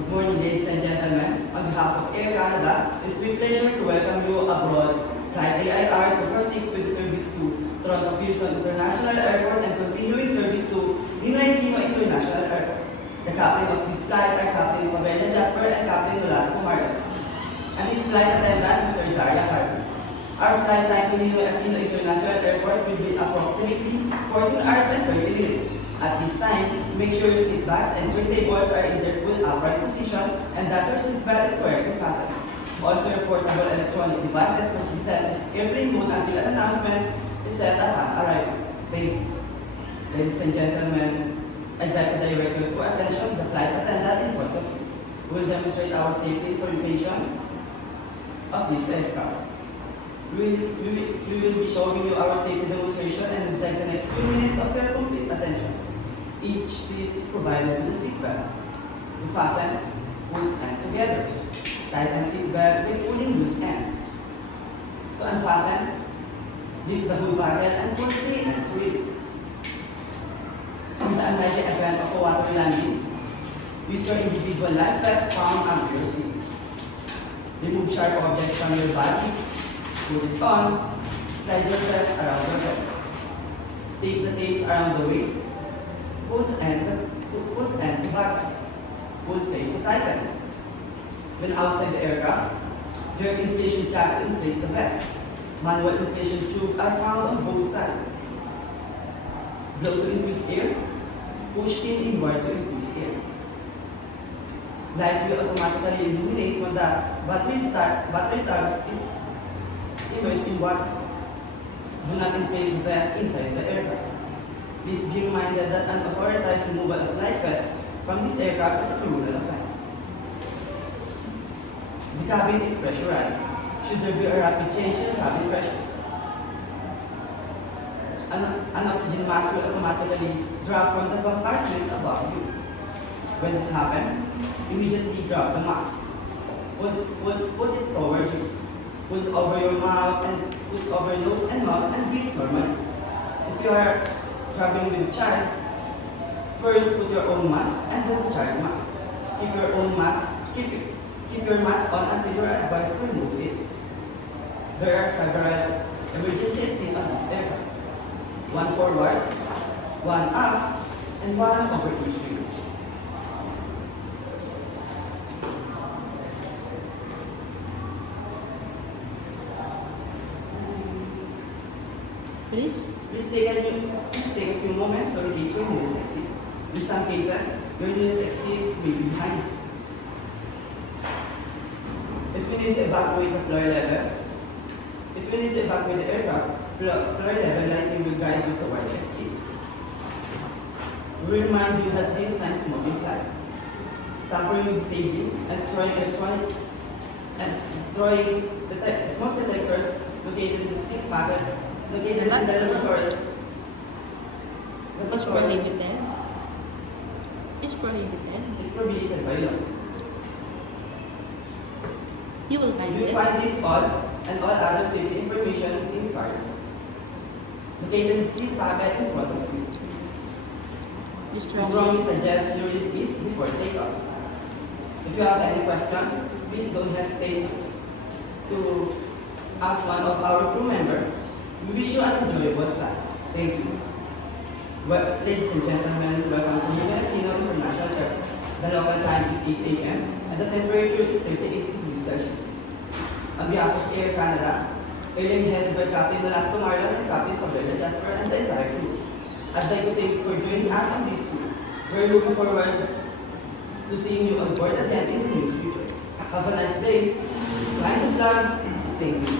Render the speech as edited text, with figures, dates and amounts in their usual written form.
Good morning, ladies and gentlemen. On behalf of Air Canada, it's my pleasure to welcome you aboard Flight AIR 246 with service to Toronto Pearson International Airport and continuing service to Ninoy Aquino International Airport. The captain of this flight are Captain Pabella Jasper and Captain Nolasco Marlon. And his flight attendant, Mr. Daria Harvey. Our flight time to Ninoy Aquino International Airport will be approximately 14 hours and 30 minutes. At this time, make sure your seat backs and tray tables are in their full upright position and that your seat belt is correctly fastened. Also, your portable electronic devices must be set to airplane mode until an announcement is set upon arrival. Thank you. Ladies and gentlemen, I'd like to direct your full attention to the flight attendant in front of you. We will demonstrate our safety information of this aircraft. We will be showing you our safety demonstration and will take the next few minutes of your complete attention. Each seat is provided with a seat belt. To fasten, pull ends together. Tighten seat belt with pulling loose end. To unfasten, lift the whole barrel and pull free and to release. In the unlikely event of a water landing, use your individual life vest found under your seat. Remove sharp objects from your body. Put it on, slide your vest around your head. Take the tape around the waist, put end back, pull safe to tighten. When outside the aircraft, jerk inflation cap to inflate the vest. Manual inflation tube are found on both sides. Blow to increase air, push in inward to increase air. Light will automatically illuminate when the battery tab is immersed in water. Do not inflate the vest inside the aircraft. Please be reminded that unauthorized removal of life vest from this aircraft is a criminal offense. The cabin is pressurized. Should there be a rapid change in cabin pressure, an oxygen mask will automatically drop from the compartments above you. When this happens, immediately drop the mask. Put it towards you. Push over your mouth and put over your nose and mouth and breathe normally. If you are traveling with a child, first put your own mask and then the child mask. Keep your mask on until you are advised to remove it. There are several emergency exits on this aircraft. One forward, one aft, and one over each wing. Please take a few moments to locate your nearest exit. In some cases, your nearest exit may be behind you. If you need to evacuate the floor level, the aircraft, floor level lighting will guide you toward the exit. We remind you that this time smoking flight. Tampering with safety and destroying the smoke detectors located in the seat pocket. Located in the laboratories. Is prohibited? Is prohibited? Is prohibited by law. You will find You this. find this all and all other safety information in card. Located in the seat pocket in front of you. We strongly suggest you read it before takeoff. If you have any question, please don't hesitate to ask one of our crew members. We wish you an enjoyable flight. Thank you. Well, ladies and gentlemen, welcome to Ninoy Aquino International Airport. The local time is 8 a.m. and the temperature is 38 degrees Celsius. On behalf of Air Canada, airline headed by Captain Nolasco Marlon and Captain Pabella Jasper and the entire crew, I'd like to thank you for joining us on this tour. We're looking forward to seeing you on board again in the near future. Have a nice day. Fly the flag. Thank you.